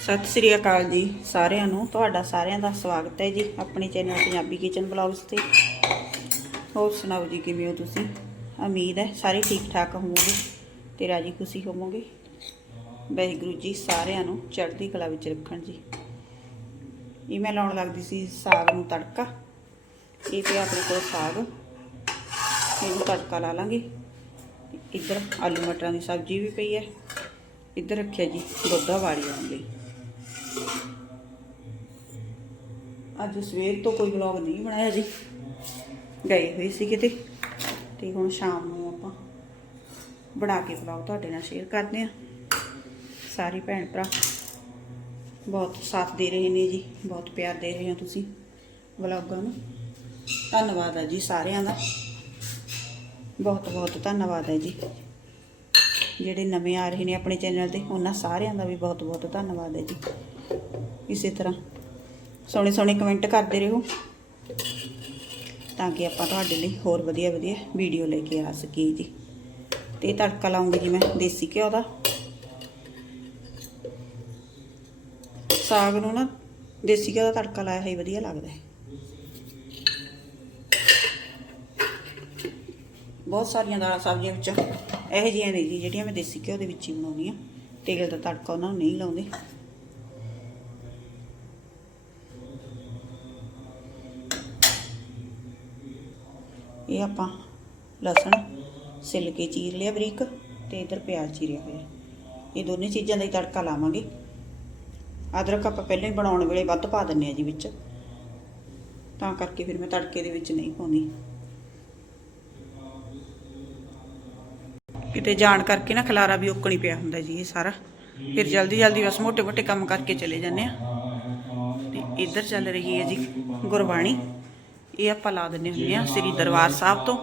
ਸਤਿ ਸ੍ਰੀ ਅਕਾਲ ਜੀ ਸਾਰਿਆਂ ਨੂੰ। ਤੁਹਾਡਾ ਸਾਰਿਆਂ ਦਾ ਸਵਾਗਤ ਹੈ ਜੀ ਆਪਣੇ ਚੈਨਲ ਪੰਜਾਬੀ ਕਿਚਨ ਬਲੌਗਸ ਤੇ। ਹੋਰ ਸੁਣਾਓ ਜੀ, ਕਿਵੇਂ ਹੋ ਤੁਸੀਂ? ਉਮੀਦ ਹੈ ਸਾਰੇ ਠੀਕ ਠਾਕ ਹੋਵੋਗੇ ਤੇ ਰਾਜੀ ਖੁਸ਼ੀ ਹੋਵੋਗੇ। ਵਾਹਿਗੁਰੂ ਜੀ ਸਾਰਿਆਂ ਨੂੰ ਚੜ੍ਹਦੀ ਕਲਾ ਵਿੱਚ ਰੱਖਣ ਜੀ। ਇਹ ਮੈਂ ਲਾਉਣ ਲੱਗਦੀ ਸੀ ਸਾਗ ਨੂੰ ਤੜਕਾ। ਇਹ ਪਿਆ ਆਪਣੇ ਕੋਲ ਸਾਗ। ਇਹਨੂੰ ਤੜਕਾ ਲਾ ਲਾਂਗੇ। ਇੱਧਰ ਆਲੂ ਮਟਰਾਂ ਦੀ ਸਬਜ਼ੀ ਵੀ ਪਈ ਹੈ। ਇੱਧਰ ਰੱਖਿਆ ਜੀ, ਦੁੱਧਾ ਵਾਲੀ ਆਉਣ ਲਈ ਅੱਜ ਸਵੇਰ ਤੋਂ ਕੋਈ ਵਲੌਗ ਨਹੀਂ ਬਣਾਇਆ ਜੀ। ਗਏ ਹੋਏ ਸੀ ਕਿਤੇ, ਤੇ ਹੁਣ ਸ਼ਾਮ ਨੂੰ ਆਪਾਂ ਬਣਾ ਕੇ ਵਲੌਗ ਤੁਹਾਡੇ ਨਾਲ ਸ਼ੇਅਰ ਕਰਦੇ ਆ ਸਾਰੇ ਭੈਣ ਭਰਾ ਬਹੁਤ ਸਾਥ ਦੇ ਰਹੇ ਨੇ ਜੀ, ਬਹੁਤ ਪਿਆਰ ਦੇ ਰਹੇ ਹੋ ਤੁਸੀਂ ਵਲੌਗਾਂ ਨੂੰ। ਧੰਨਵਾਦ ਹੈ ਜੀ ਸਾਰਿਆਂ ਦਾ। ਬਹੁਤ ਬਹੁਤ ਧੰਨਵਾਦ ਹੈ ਜੀ। ਜਿਹੜੇ ਨਵੇਂ ਆ ਰਹੇ ਨੇ ਆਪਣੇ ਚੈਨਲ ਤੇ, ਉਹਨਾਂ ਸਾਰਿਆਂ ਦਾ ਵੀ ਬਹੁਤ ਬਹੁਤ ਧੰਨਵਾਦ ਹੈ ਜੀ। ਇਸੇ ਤਰ੍ਹਾਂ। ਸੋਹਣੇ ਸੋਹਣੇ ਕਮੈਂਟ ਕਰਦੇ ਰਹੋ। ਤਾਂ ਕਿ ਆਪਾਂ ਤੁਹਾਡੇ ਲਈ ਹੋਰ ਵਧੀਆ ਵਧੀਆ ਵੀਡੀਓ ਲੈ ਕੇ ਆ ਸਕੀਏ ਜੀ। ਤੇ ਤੜਕਾ ਲਾਉਂਗੀ ਜੀ ਮੈਂ ਦੇਸੀ ਘਿਓ ਦਾ। ਸਾਗ ਨੂੰ ਨਾ ਦੇਸੀ ਘਿਓ ਦਾ ਤੜਕਾ ਲਾਇਆ ਹੀ ਵਧੀਆ ਲੱਗਦਾ। ਹੈ ਬਹੁਤ ਸਾਰੀਆਂ ਦਾਲਾਂ ਸਬਜ਼ੀਆਂ ਵਿੱਚ ਇਹੋ ਜਿਹੀਆਂ ਨੇ ਜੀ ਜਿਹੜੀਆਂ ਮੈਂ ਦੇਸੀ ਘਿਓ ਦੇ ਵਿੱਚ ਹੀ ਬਣਾਉਣੀ ਆ ਤੇਲ ਦਾ ਤੜਕਾ ਉਹਨਾਂ ਨੂੰ ਨਹੀਂ ਲਾਉਂਦੇ। ਇਹ ਆਪਾਂ ਲਸਣ, ਸਿਲ ਕੇ ਚੀਰ ਲਿਆ ਬਰੀਕ ਤੇ ਇਧਰ ਪਿਆਜ਼ ਚੀਰਿਆ ਹੋਇਆ। ਇਹ ਦੋਨੇ ਚੀਜ਼ਾਂ ਦਾ ਹੀ ਤੜਕਾ ਲਾਵਾਂਗੇ। ਅਦਰਕ ਆਪਾਂ ਪਹਿਲਾਂ ਹੀ ਬਣਾਉਣ ਵੇਲੇ ਵੱਧ ਪਾ ਦਿੰਨੇ ਆ ਜੀ ਵਿੱਚ। ਤਾਂ ਕਰਕੇ ਫਿਰ ਮੈਂ ਤੜਕੇ ਦੇ ਵਿੱਚ ਨਹੀਂ ਪਾਉਂਦੀ। ਕਿਤੇ ਜਾਣ ਕਰਕੇ ਨਾ ਖਲਾਰਾ ਵੀ ਓਕਣੀ ਪਿਆ ਹੁੰਦਾ ਜੀ ਇਹ ਸਾਰਾ। ਫਿਰ ਜਲਦੀ ਜਲਦੀ ਬਸ ਮੋਟੇ-ਮੋਟੇ ਕੰਮ ਕਰਕੇ ਚਲੇ ਜਾਂਦੇ ਆ। ਤੇ ਇੱਧਰ ਚੱਲ ਰਹੀ ਹੈ ਜੀ ਗੁਰਬਾਣੀ। ਇਹ ਆਪਾਂ ਲਾ ਦਿੰਨੇ ਹੁੰਦੇ ਆ ਸ੍ਰੀ ਦਰਬਾਰ ਸਾਹਿਬ ਤੋਂ।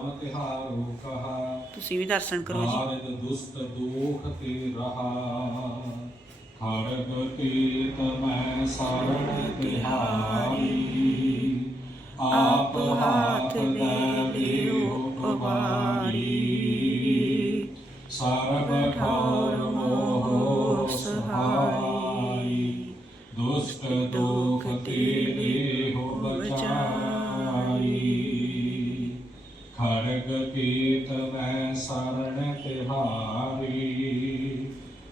ਤੁਸੀਂ ਵੀ ਦਰਸ਼ਨ ਕਰੋ ਜੀ। ਦੁਸਤ ਦੋਖ ਤੇ ਰਹਾ। ਖਰਗ ਕੀਤ ਮੈਂ ਸਰਣ ਤਿਹਾਰੀ।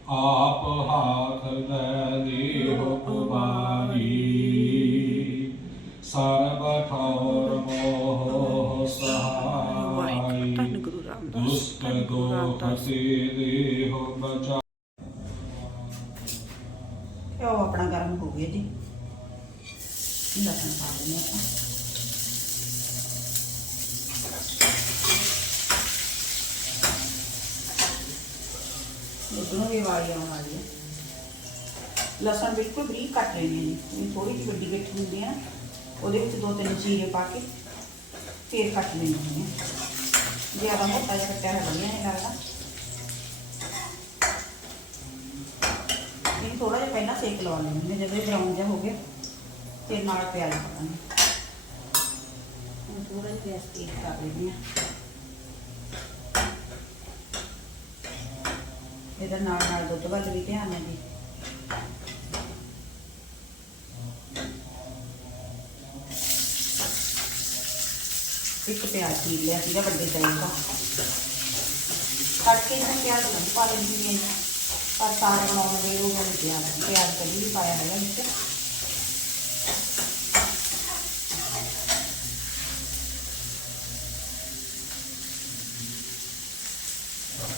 ਆਪ ਹਾਥ ਦੇ ਦੇਹੁ ਕੁਮਾਰੀ। ਸਰਬ ਠੌਰ ਮੋਹ ਵਾਹਿਗੁਰੂ ਸਹਾਈ। ਧੰਨ ਗੁਰੂ ਰਾਮਦਾਸ ਦੁਸਤ ਧੰਨ ਗੁਰੂ ਦੋਖ ਰਾਮਦਾਸ ਤੇ ਦੇਹੁ ਬਚਾਈ ਉਹ ਆਪਣਾ ਗਰਮ ਹੋ ਗਿਆ ਜੀ? ਲਸਣ ਪਾ ਦਿੰਦੇ ਆਪਾਂ? ਉਧਰੋਂ ਵੀ ਵਾਲੀ ਆਉਣ ਵਾਲੀ ਹੈ ਲਸਣ ਬਿਲਕੁਲ ਬਰੀਕ ਕੱਟ ਲੈਣੇ ਨੇ ਇਹ ਥੋੜੀ ਜਿਹੀ ਵੱਡੀ ਗੱਠੀ ਹੁੰਦੀ ਹੈ ਨਾ ਉਹਦੇ ਵਿੱਚ ਦੋ ਤਿੰਨ ਚੀਰੇ ਪਾ ਕੇ ਫੇਰ ਕੱਟ ਲੈਣੇ ਹੁੰਦੇ ਆ ਜ਼ਿਆਦਾ ਮੋਟਾ ਜਿਹਾ ਕੱਟਿਆ ਹੋਇਆ ਵਧੀਆ ਨਹੀਂ ਲੱਗਦਾ ਇਹ ਥੋੜਾ ਜਿਹਾ ਪਹਿਲਾਂ ਸੇਕ ਲਵਾ ਲੈਂਦੇ ਨੇ ਜਦੋਂ ਇਹ ਬਰਾਊਨ ਜਿਹਾ ਹੋ ਗਿਆ ਤੇ ਨਾਲ ਪਿਆਜ਼ ਪਾਵਾਂਗੇ ਹੁਣ ਥੋੜਾ ਜਿਹਾ ਪਿਆਜ਼ ਤੇਜ਼ ਕਰ ਲੈਂਦੇ ਆ ਇਹਦਾ ਨਾਲ ਨਾਲ ਦੁੱਧ ਵੱਲ ਵੀ ਧਿਆਨ ਹੈ ਜੀ। ਇੱਕ ਪਿਆਜ਼ ਚੀਰ ਲਿਆ ਸੀਗਾ ਵੱਡੇ ਸਾਈਜ਼ ਦਾ। ਤੜਕੇ ਨੂੰ ਪਿਆਜ਼ ਨਹੀਂ ਪਾ ਲੈਂਦੀ ਹਾਂ ਜੀ। ਪਰ ਸਾਗ ਬਣਾਉਣ ਦੇ ਉਹ ਮੈਨੂੰ ਪਿਆਜ਼ ਪਿਆਜ਼ ਕਦੀ ਵੀ ਪਾਇਆ ਹੈਗਾ ਵਿੱਚ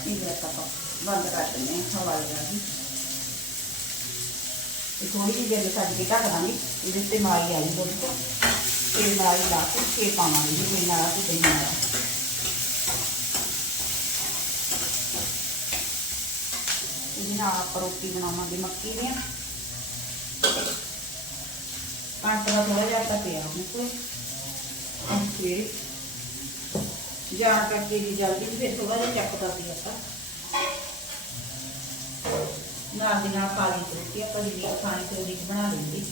ਇਹ ਆਪਾਂ ਆਪਾਂ ਬੰਦ ਕਰ ਦਿੰਦੇ ਹਾਂ ਹਵਾ ਲਗਾ ਕੇ। ਥੋੜੀ ਜਿਹੀ ਦੇਰ ਛੱਡ ਕੇ ਢੱਕ ਦਾਂਗੇ ਇਹਦੇ ਤੇ ਮਾਈ ਆਈ ਦੁੱਧ ਤੋਂ ਫਿਰ ਮਲਾਈ ਲਾ ਕੇ ਫੇਰ ਪਾਵਾਂਗੇ ਜੀ, ਕੋਈ ਨਾਲ ਤੇ ਦਹੀਂ ਨਾਲ ਇਹਦੇ ਨਾਲ ਆਪਾਂ ਰੋਟੀ ਬਣਾਵਾਂਗੇ, ਮੱਕੀ ਦੀਆਂ। ਕਣਕ ਦਾ ਥੋੜਾ ਜਿਹਾ ਤਾਂ ਪਿਆ ਆਪਣੇ ਕੋਲ। ਹੁਣ ਜਾਣ ਕਰਕੇ ਦੀ ਜਲਦੀ, ਫਿਰ ਥੋੜਾ ਜਿਹਾ ਚੱਕਦਾ ਸੀ ਆਪਾਂ ਨਾਲ ਦੀ ਨਾਲ ਕਾਲੀ ਰੋਟੀ ਆਪਾਂ ਜਿਹੜੀ ਖਾਣੀ ਤੇ ਉਹਦੀ ਬਣਾ ਲੈਂਦੇ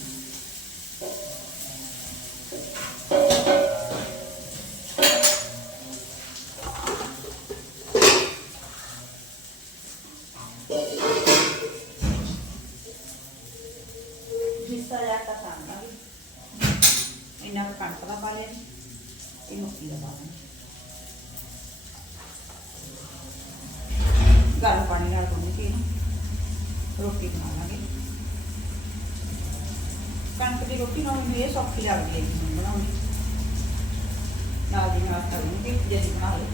ਗੱਲ ਪਾਣੀ ਨਾਲ ਪਾਉਂਦੀ ਸੀ ਰੋਟੀ ਬਣਾ ਕਣਕ ਦੀ ਰੋਟੀ ਨਾਲ ਮੈਨੂੰ ਇਹ ਸੌਖੀ ਲੱਗਦੀ ਹੈ ਜੀ ਬਣਾਉਣੀ ਨਾਲ ਦੀ ਨਾਲ ਤਲੂੰਗੀ ਜੇ ਬਣਾ ਲਏ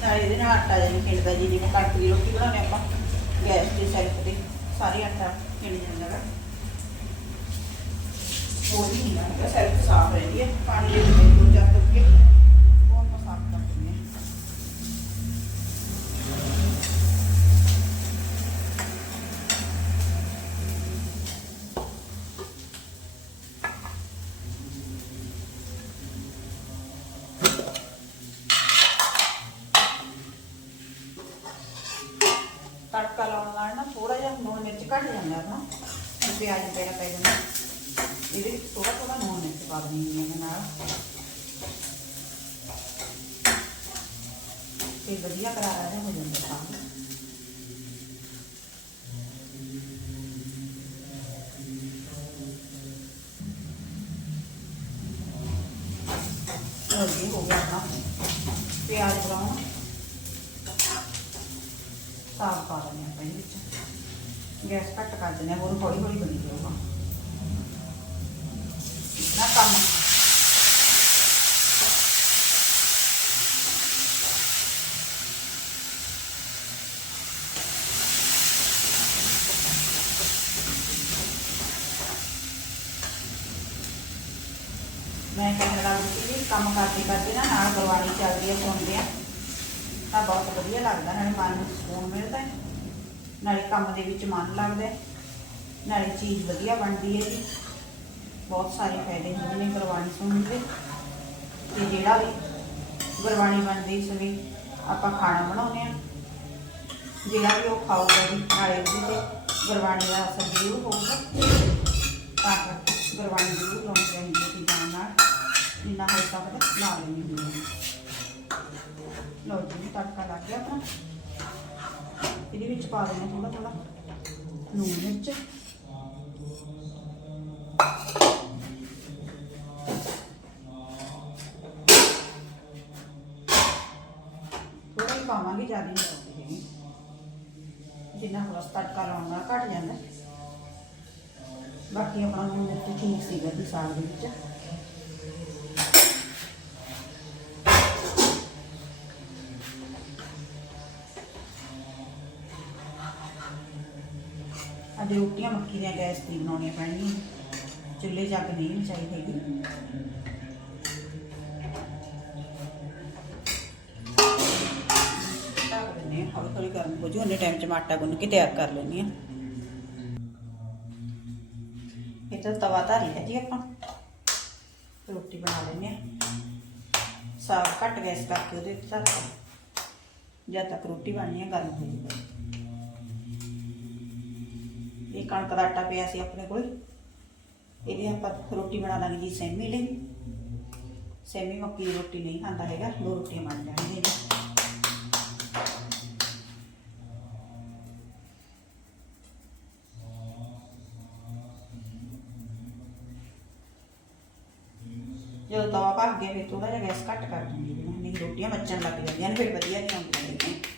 ਨਾਲੇ ਇਹਦੇ ਨਾਲ ਆਟਾ ਜਿਹਾ ਖਿੰਡਦਾ ਜੀ ਜਿਵੇਂ ਕਣਕ ਦੀ ਰੋਟੀ ਬਣਾਉਂਦੇ ਆਪਾਂ, ਗੈਸ ਤੇ ਸੈਲਫ ਤੇ ਸਾਰੇ ਆਟਾ ਖਿੰਡ ਜਾਂਦਾ ਗਾ ਉਹ ਵੀ ਨਹੀਂ ਲੱਗਦਾ ਸੈਲਫ ਸਾਫ਼ ਰਹਿੰਦੀ ਹੈ ਪਾਣੀ ਦੇ ਵਿੱਚ ਦੋ ਚਾਰ ਤੁੱਕੇ ਤੇ ਪਿਆਜ਼ ਪੈਣਾ ਪੈ ਜਾਂਦਾ। ਇਹਦੇ ਵਿੱਚ ਥੋੜਾ ਥੋੜਾ ਲੂਣ ਮਿਰਚ ਪਾ ਦਿੰਦੀ ਹਾਂ ਮੈਂ ਨਾਲ। ਤੇ ਵਧੀਆ ਕਰਾਰਾ ਜਿਹਾ ਹੋ ਜਾਂਦਾ ਸਾਗ ਲਓ ਜੀ ਹੋ ਗਿਆ ਆਪਣਾ ਪਿਆਜ਼ ਬਰਾਉਨ ਸਾਗ ਪਾ ਦਿੰਦੇ ਆਪਾਂ ਇਹਦੇ ਵਿੱਚ ਗੈਸ ਘੱਟ ਕਰ ਦਿੰਦੇ ਹਾਂ, ਹੋਰ ਹੌਲੀ ਹੌਲੀ ਬਣੀ ਜਾਊਗਾ ਨਾ ਕੰਮ। ਮੈਂ ਕਹਿਣ ਲੱਗ ਵਿੱਚ ਵੀ ਕੰਮ ਕਰਦੀ ਕਰਦੇ ਨਾ ਨਾਲ ਗੁਰਬਾਣੀ ਚੱਲਦੀ ਹੈ, ਸੁਣਦੇ ਆ ਤਾਂ ਬਹੁਤ ਵਧੀਆ ਲੱਗਦਾ, ਨਾਲੇ ਮਨ ਨੂੰ ਸਕੂਨ ਮਿਲਦਾ ਹੈ। ਨਾਲੇ ਕੰਮ ਦੇ ਵਿੱਚ ਮਨ ਲੱਗਦਾ ਹੈ। ਨਾਲੇ ਚੀਜ਼ ਵਧੀਆ ਬਣਦੀ ਹੈ ਜੀ। ਬਹੁਤ ਸਾਰੇ ਫਾਇਦੇ ਹੁੰਦੇ ਨੇ ਗੁਰਬਾਣੀ ਸੁਣਨ ਦੇ। ਤੇ ਜਿਹੜਾ ਵੀ ਗੁਰਬਾਣੀ ਬਣਦੀ ਸਮੇਂ ਆਪਾਂ ਖਾਣਾ ਬਣਾਉਂਦੇ ਹਾਂ। ਜਿਹੜਾ ਵੀ ਉਹ ਖਾਊਗਾ ਜੀ, ਨਾਲੇ ਉਹਦੇ ਤੇ ਗੁਰਬਾਣੀ ਦਾ ਅਸਰ ਜ਼ਰੂਰ ਹੋਊਗਾ। ਤਾਂ ਕਰਕੇ ਗੁਰਬਾਣੀ ਜ਼ਰੂਰ ਲਾਉਣੀ ਚਾਹੀਦੀ ਹੈ ਚੀਜ਼ਾਂ ਨਾਲ ਜਿੰਨਾ ਹੋ ਸਕਦਾ ਲਾ ਲੈਣੀ ਹੁੰਦੀ ਹੈ। ਲਓ ਜੀ, ਤੜਕਾ ਲੱਗ ਗਿਆ ਆਪਣਾ। ਇਹਦੇ ਵਿੱਚ ਪਾ ਦੇਣਾ ਥੋੜਾ ਥੋੜਾ ਲੂਣ, ਮਿਰਚ। ਥੋੜਾ ਹੀ ਪਾਵਾਂਗੇ ਜ਼ਿਆਦਾ ਨਹੀਂ ਪਾਉਂਦੇ ਜਿੰਨਾ ਹੁਣ ਤੜਕਾ ਲਾਉਣ ਨਾਲ ਘਟ ਜਾਂਦਾ। ਬਾਕੀ ਆਪਣਾ ਲੂਣ, ਮਿਰਚ ਠੀਕ ਸੀਗਾ ਜੀ ਸਾਗ ਦੇ ਵਿੱਚ। ਅੱਜ ਰੋਟੀਆਂ ਮੱਕੀ ਦੀਆਂ ਗੈਸ ਤੇ ਬਣਾਉਣੀਆਂ ਪੈਣਗੀਆਂ। ਚੁੱਲ੍ਹੇ ਜੱਗ ਨਹੀਂ ਚਾਹੀਦੀ ਹੈਗੀ। ਢੱਕ ਦਿੰਦੇ ਹਾਂ, ਹੌਲੀ ਹੌਲੀ ਗਰਮ ਹੋ ਜੂ। ਉਹਨੇ ਟਾਈਮ 'ਚ ਮੈਂ ਆਟਾ ਗੁੰਨ ਕੇ ਤਿਆਰ ਕਰ ਲੈਂਦੀ ਹਾਂ। ਇਹ ਤਾਂ ਤਵਾ ਧਾਰੀ ਹੈ ਜੀ ਆਪਾਂ। ਰੋਟੀ ਬਣਾ ਲੈਂਦੇ ਹਾਂ। ਸਾਗ ਘੱਟ ਗੈਸ ਕਰਕੇ ਉਹਦੇ ਉੱਤੇ ਧਰ ਦਿਓ। ਜਦ ਤੱਕ ਰੋਟੀ ਬਣਨੀ ਹੈ ਗਰਮ ਹੋ ਜੂਗਾ। ਇਹ ਕਣਕ ਦਾ ਆਟਾ ਪਿਆ ਸੀ ਆਪਣੇ ਕੋਲ। ਇਹਦੀ ਆਪਾਂ ਰੋਟੀ ਬਣਾ ਲਾਂਗੇ ਜੀ ਸੈਮੀ ਲਈ। ਸੈਮੀ ਮੱਕੀ ਦੀ ਰੋਟੀ ਨਹੀਂ ਖਾਂਦਾ ਹੈਗਾ, ਦੋ ਰੋਟੀਆਂ ਬਣ ਜਾਣਗੀਆਂ ਜਦੋਂ ਤਵਾ ਭਰ ਗਿਆ ਫਿਰ ਥੋੜਾ ਜਿਹਾ ਗੈਸ ਘੱਟ ਕਰ ਦਿੰਦੀ ਨਹੀਂ, ਰੋਟੀਆਂ ਮੱਚਣ ਲੱਗ ਜਾਂਦੀਆਂ ਨੇ, ਫਿਰ ਵਧੀਆ ਨਹੀਂ ਆਉਂਦੀਆਂ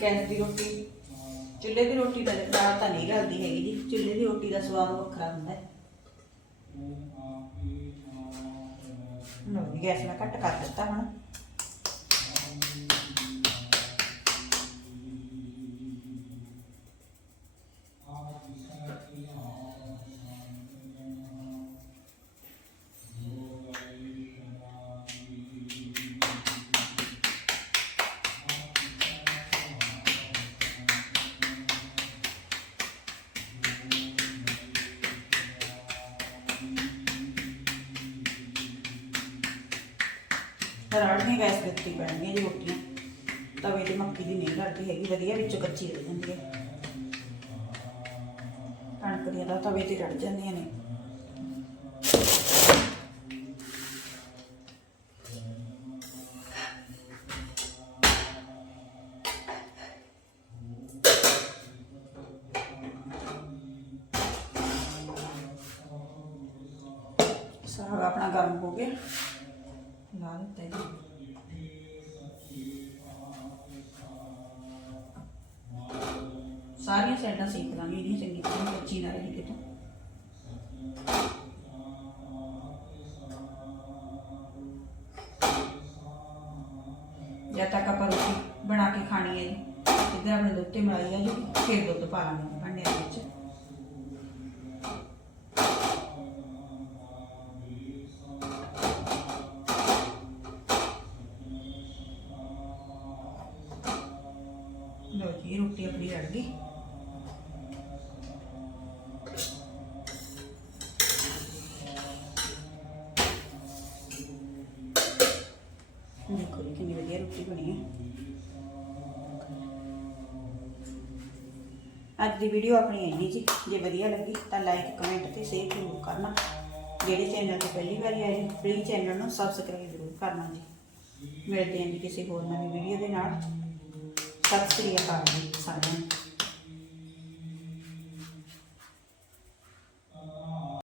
ਗੈਸ ਦੀ ਰੋਟੀ। ਚੁੱਲ੍ਹੇ ਦੀ ਰੋਟੀ ਦਾ ਨਾਲ ਤਾਂ ਨਹੀਂ ਰਲਦੀ ਹੈਗੀ ਜੀ। ਚੁੱਲ੍ਹੇ ਦੀ ਰੋਟੀ ਦਾ ਸਵਾਦ ਵੱਖਰਾ ਹੁੰਦਾ ਹੈ। ਲਓ ਜੀ, ਗੈਸ ਮੈਂ ਘੱਟ ਕਰ ਦਿੱਤਾ ਹੁਣ। ਰੜਨੇ ਗੈਸ ਦੇ ਉੱਤੇ ਹੀ ਪੈਣਗੀਆਂ ਜੀ ਰੋਟੀਆਂ। ਤਵੇ ਤੇ ਮੱਕੀ ਦੀ ਨਹੀਂ ਲੜਦੀ ਹੈਗੀ, ਵਧੀਆ ਵਿੱਚੋਂ ਕੱਚੀ ਰਹਿ ਜਾਂਦੀ ਹੈ। ਕਣਕ ਦੀਆਂ ਤਾਂ ਤਵੇ ਤੇ ਰੜ ਜਾਂਦੀਆਂ ਨੇ। ਸਾਰੀਆਂ ਸਾਈਡਾਂ ਸੇਕ ਲਾਂਗੇ, ਇਹਦੀਆਂ ਚੰਗੀ ਤਰ੍ਹਾਂ ਕੱਚੀ ਨਾ ਰਹੇ ਕਿਤੋਂ। ਜਦ ਤੱਕ ਆਪਾਂ ਰੋਟੀ ਬਣਾ ਕੇ ਖਾਣੀ ਹੈ ਜੀ ਇੱਧਰ ਆਪਣੇ ਦੁੱਧ ਤੇ ਮਲਾਈ ਆ ਜੀ, ਫਿਰ ਦੁੱਧ ਪਾ ਲਾਂਗੇ ਭਾਂਡਿਆਂ ਦੇ ਵਿੱਚ। ਲਓ ਜੀ, ਰੋਟੀ ਆਪਣੀ ਰੜ ਗਈ। ਅੱਜ ਦੀ ਵੀਡੀਓ ਆਪਣੀ ਇੰਨੀ ਜੀ ਜੇ ਵਧੀਆ ਲੱਗੀ ਤਾਂ ਲਾਈਕ ਕਮੈਂਟ ਤੇ ਸ਼ੇਅਰ ਜ਼ਰੂਰ ਕਰਨਾ। ਜਿਹੜੇ ਚੈਨਲ ਤੇ ਪਹਿਲੀ ਵਾਰੀ ਆਏ ਨੇ ਪਲੀਜ਼ ਚੈਨਲ ਨੂੰ ਸਬਸਕ੍ਰਾਈਬ ਜ਼ਰੂਰ ਕਰਨਾ ਜੀ। ਮਿਲਦੇ ਹਾਂ ਜੀ ਕਿਸੇ ਹੋਰ ਨਵੀਂ ਵੀਡੀਓ ਦੇ ਨਾਲ। ਸਤਿ ਸ੍ਰੀ ਅਕਾਲ ਜੀ ਸਾਰਿਆਂ ਨੂੰ।